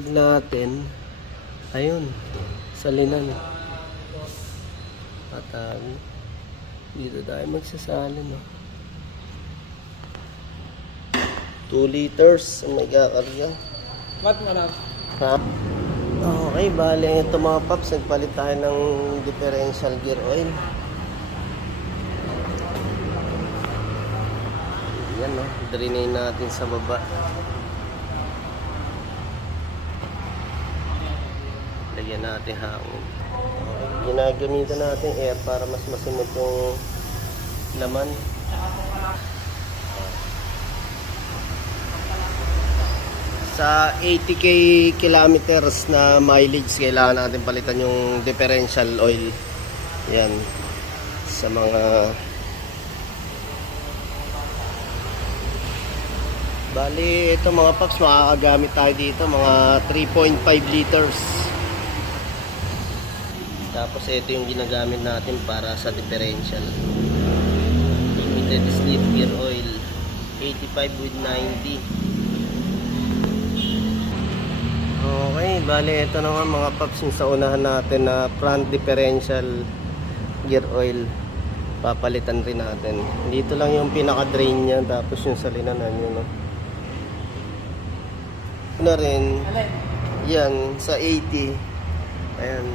plug natin. Ayun, salinan. At dito tayo magsasalin, no? 2 liters ang may kakarga. Ba't marap? Ha? Okay, bale ito mga paps, nagpalit tayo ng differential gear oil. Yan, no? Drainay natin sa baba. Lagyan natin hangin. Ginagamitan natin air para mas masimot yung laman. Sa 80k kilometers na mileage, kailangan natin palitan yung differential oil. Yan. Sa mga bali, ito mga paps, makakagamit tayo dito mga 3.5 liters. Tapos ito yung ginagamit natin para sa differential. Limited slip gear oil 85 with 90. Okay, bali ito naman mga paps yung sa unahan natin na front differential gear oil. Papalitan rin natin. Dito lang yung pinaka drain niya, tapos yung salinanan yun, no? Na rin yan sa 80. Ayan,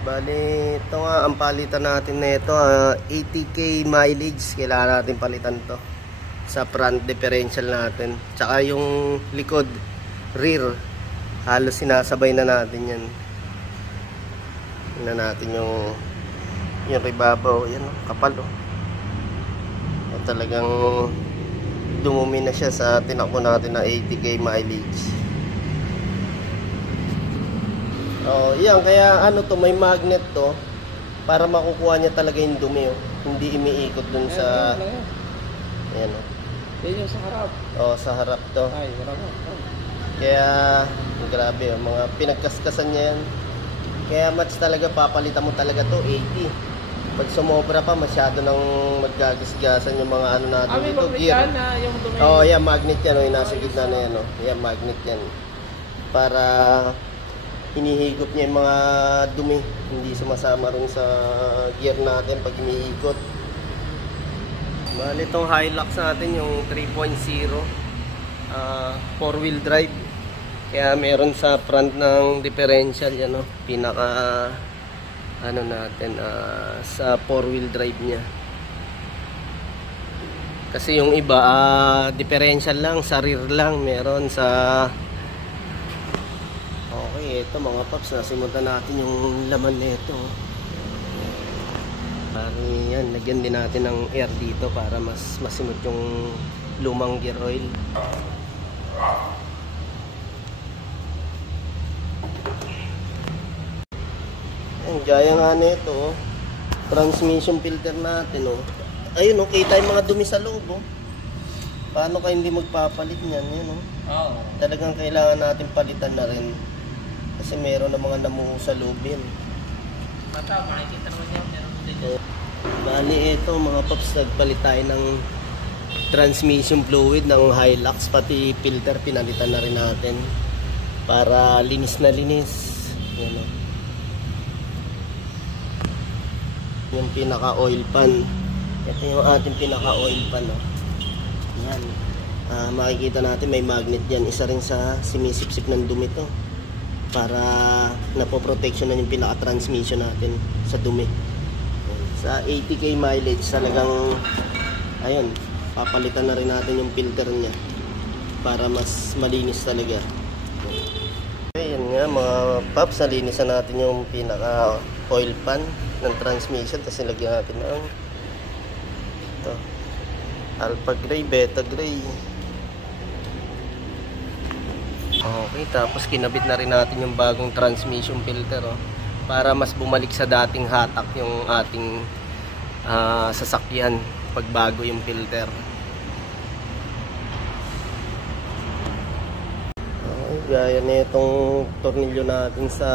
bali ito nga ang palitan natin na ito, 80k mileage. Kailangan natin palitan to sa front differential natin, tsaka yung likod rear halos sinasabay na natin yan. Tingnan natin yung ribabaw, yan, kapal, oh. At talagang dumumi na siya sa tinakbo natin na 80k mileage. Oh, yan, kaya ano to, may magnet to para makukuha niya talaga yung dumi, oh. Hindi umiikot dun sa ayan, oh. Yan yung sa harap. Oh, sa harap to. Ay, harap. Kaya grabe, oh, mga pinagkaskasan niya yan. Kaya match talaga, papalitan mo talaga to 80. Pag sumobra pa, masyado nang maggagasgasan yung mga ano natin dito, gear. Na yung dumi. Oh, yan, magnet yan, oh, yung nasa gitna na yan, oh. Yan, magnet yan. Para hinihigop niya yung mga dumi, hindi sumasama rin sa gear natin pag hiniikot. Bali, itong Hilux natin yung 3.0, 4-wheel drive. Kaya meron sa front ng differential yan, no? Pinaka ano natin, sa 4-wheel drive niya. Kasi yung iba differential lang, sa rear lang meron sa. Okay, ito mga paps, nasimutan natin yung laman nito. Yan, lagyan din natin ng air dito para mas masimot yung lumang gear oil. Gaya nga nito, oh. Transmission filter natin, oh. Ayun, oh, kita yung mga dumi sa loob, oh. Paano kayo hindi magpapalit niyan, yun, oh. Oh. Talagang kailangan natin palitan na rin kasi meron na mga namuho sa loob yan. Mata, makikita naman yan, meron din. Bali, ito mga paps, nagpalit tayo ng transmission fluid ng Hilux, pati filter pinalitan na rin natin para linis na linis. Yan, oh. Yung pinaka oil pan, ito yung ating pinaka oil pan, oh. Yan, makikita natin may magnet yan, isa rin sa simisip-sip ng dumi to para napoprotection na yung pinaka transmission natin sa dumi. Sa 80k mileage talagang ayun, papalitan na rin natin yung filter niya para mas malinis talaga. Ayun nga mga paps, nalinisan natin yung pinaka oil pan ng transmission, tapos nilagyan natin ng ito, alpha gray, beta gray. Okay, tapos kinabit na rin natin yung bagong transmission filter, oh, para mas bumalik sa dating hatak yung ating sasakyan pag bago yung filter. Okay, gaya na itong tornilyo natin sa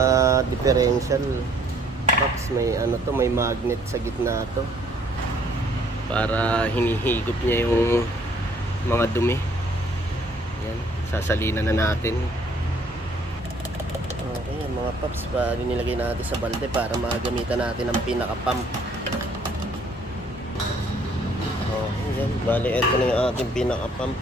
differential. Tapos may ano to, may magnet sa gitna to para hinihigop niya yung mga dumi. Yan, sasalinan na natin. Okay, yan mga paps, nilagay natin sa balde para magamitan natin ang pinaka-pump. Okay, yan. Bali, ito na yung ating pinaka-pump.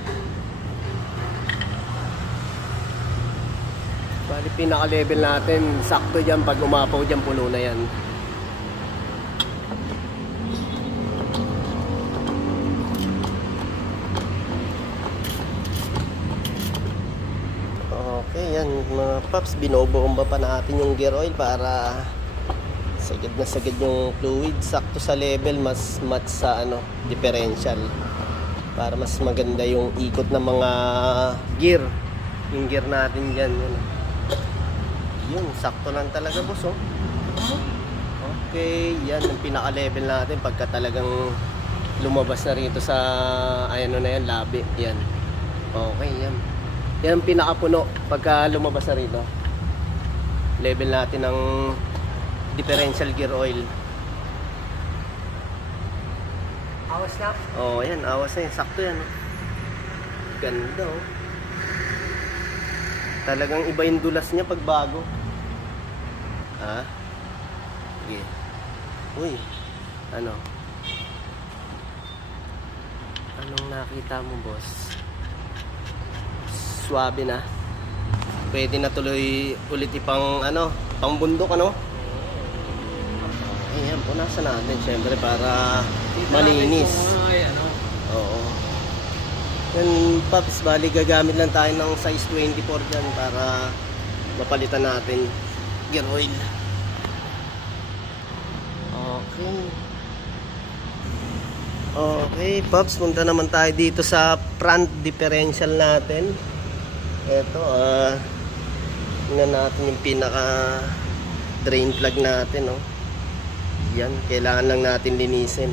Bali, pinaka-level natin, sakto dyan. Pag umapaw dyan, puno na yan. Okay, yan mga paps, binobomba pa natin yung gear oil para sagad na sagad yung fluid, sakto sa level, mas match sa differential, para mas maganda yung ikot ng mga gear, yung gear natin dyan. Yun, sakto lang talaga boss, oh. Okay, yan yung pinaka level natin pagka talagang lumabas na rito sa na yan, labi, yan. Okay, yan. Yan ang pinakapuno pagka lumabas na rito. Level natin ng differential gear oil. Awas na. Oh, yan, awas na yan. Sakto yan. Ganda, oh. Talagang iba yung dulas niya pag bago. Ha? Sige. Uy. Anong nakita mo, boss? Swabe na. Pwede na tuloy ulit ipang pang bundok, Ayan, punasan natin syempre para malinis. Oo. Yan paps, bali gagamit lang tayo ng size 24 dyan para mapalitan natin gear oil. Okay. Okay, paps, punta naman tayo dito sa front differential natin. Ito, tingnan natin yung pinaka drain plug natin, Yan, kailangan lang natin linisin.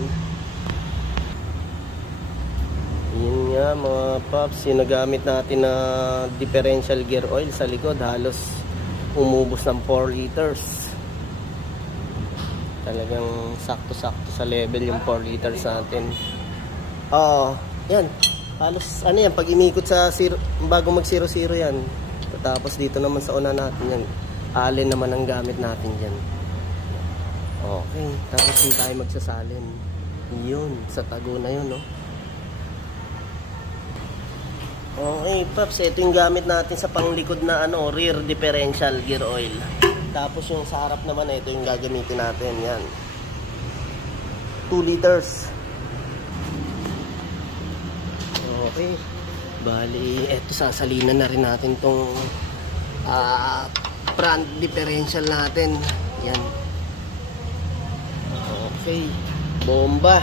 Yun nga mga paps, yung nagamit natin na differential gear oil sa likod, halos umubos ng 4 liters. Talagang sakto-sakto sa level yung 4 liters natin. Yan. Halos yan, pag imikot sa bago mag 0-0 yan. Tapos dito naman sa una natin yan, alin naman ang gamit natin dyan. Okay, tapos hindi tayo magsasalin. Yun, sa tago na yun, Okay, paps, ito yung gamit natin sa panglikod na rear differential gear oil. Tapos yung sa harap naman, ito yung gagamitin natin, yan. 2 liters. Okay, bali, eto sasalinan na rin natin tong front differential natin. Yan. Okay, bomba.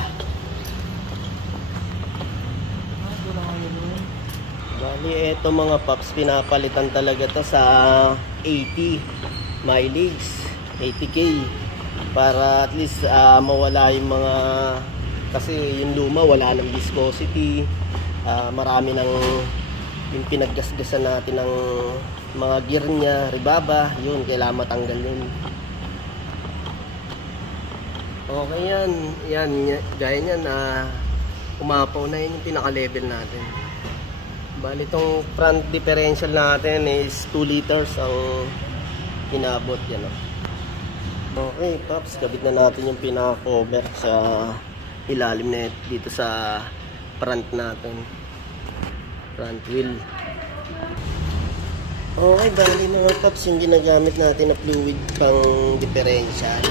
Bali, eto mga paps, pinapalitan talaga to sa 80 mileage, 80k, para at least mawala yung mga, kasi yung luma wala ng viscosity. Marami ng yung pinaggasgasan natin ng mga gear niya, ribaba, yun, kailangan matanggal yun. Okay, yan, gaya niyan, umapaw na yun yung pinaka-level natin. Bali, itong front differential natin is 2 liters ang inabot, yan. Okay, paps, kabit na natin yung pinaka-cover sa ilalim na dito sa front natin, front wheel. Okay, bali mga paps, yung ginagamit natin na fluid pang differential,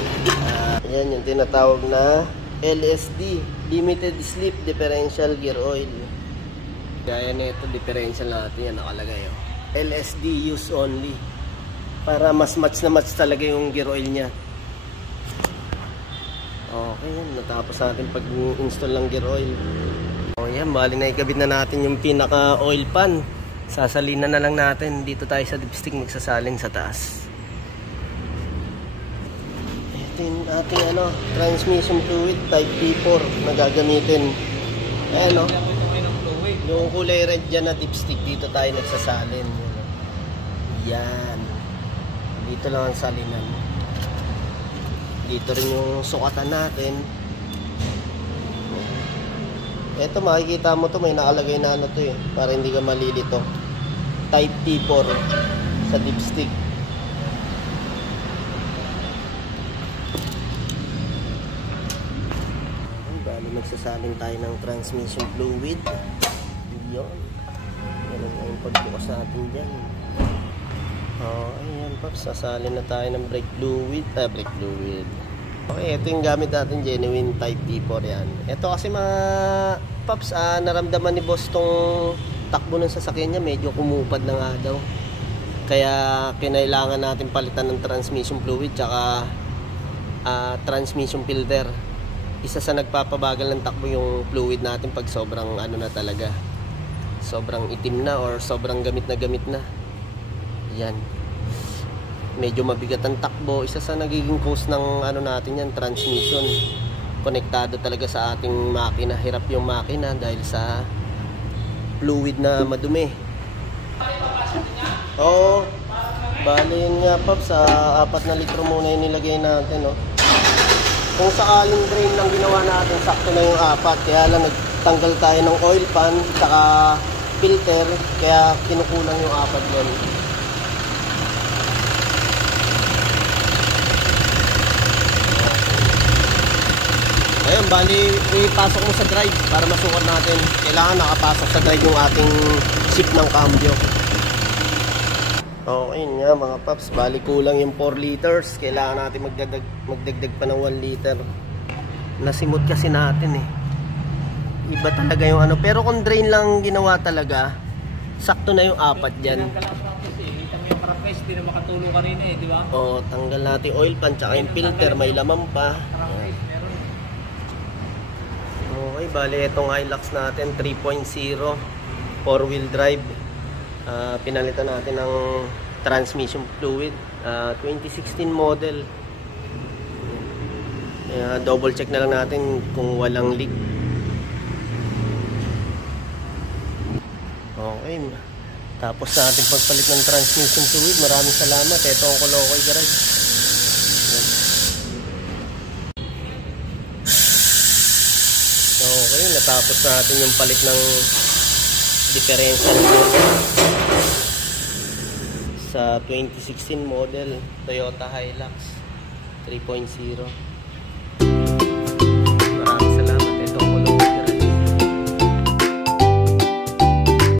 yan yung tinatawag na LSD, Limited Slip Differential Gear Oil. Gaya nito differential natin, yan nakalagay, LSD use only, para mas match na match talaga yung gear oil nya. Okay, yan, natapos natin pag-install ng gear oil. Yan, bali na ikabit na natin yung pinaka oil pan. Sasalinan na lang natin. Dito tayo sa dipstick magsasalin sa taas. Ito yung ating transmission fluid type P4 na gagamitin. Ayan, yung kulay red dyan na dipstick, dito tayo nagsasalin. Yan, dito lang ang salinan. Dito rin yung sukatan natin. Ito, makikita mo to, may nakalagay na to para hindi ka malilito. Type T4 sa dipstick. Bali, magsasalin tayo ng transmission fluid. Yun. Yan ang pagbukas natin dyan. Ayan, Paps. Sasalin na tayo ng brake fluid. Brake fluid. Okay, ito yung gamit natin, genuine type P4 yan. Ito kasi Paps, naramdaman ni boss tong takbo ng sasakyan niya, medyo kumupad na nga daw. Kaya kinailangan natin palitan ng transmission fluid tsaka transmission filter. Isa sa nagpapabagal ng takbo yung fluid natin pag sobrang na talaga. Sobrang itim na or sobrang gamit na. Yan. Medyo mabigat ang takbo. Isa sa nagiging cause ng natin yan, transmission. Konektado talaga sa ating makina. Hirap yung makina dahil sa fluid na madumi. Oo. Bali yun nga, Pops, 4 na litro muna yung nilagay natin, no? Kung sakaling drain lang ginawa natin, sakto na yung 4. Kaya lang nagtanggal tayo ng oil pan saka filter, kaya kinukulang yung 4 doon. Ayun, bali ipasok mo sa drive para masukat natin. Kailangan nakapasok sa drive yung ating shift ng cambio. Okay nga mga Paps, bali kulang yung 4 liters. Kailangan natin magdagdag pa ng 1 liter. Nasimot kasi natin eh. Iba talaga yung pero kung drain lang ginawa talaga, sakto na yung 4 dyan. Kita mo yung crankcase, di na makatulong kanina eh, di ba? Oo, tanggal natin oil pan tsaka yung filter, may laman pa. Crankcase, meron. Okay, bali itong Hilux natin 3.0 4-wheel drive. Pinalitan natin ng transmission fluid, 2016 model. Double check na lang natin kung walang leak. Okay, tapos na ating pagpalit ng transmission fluid. Maraming salamat. Ito ang Kolokoy Garage. Okay, natapos na natin yung palit ng differential sa 2016 model Toyota Hilux 3.0.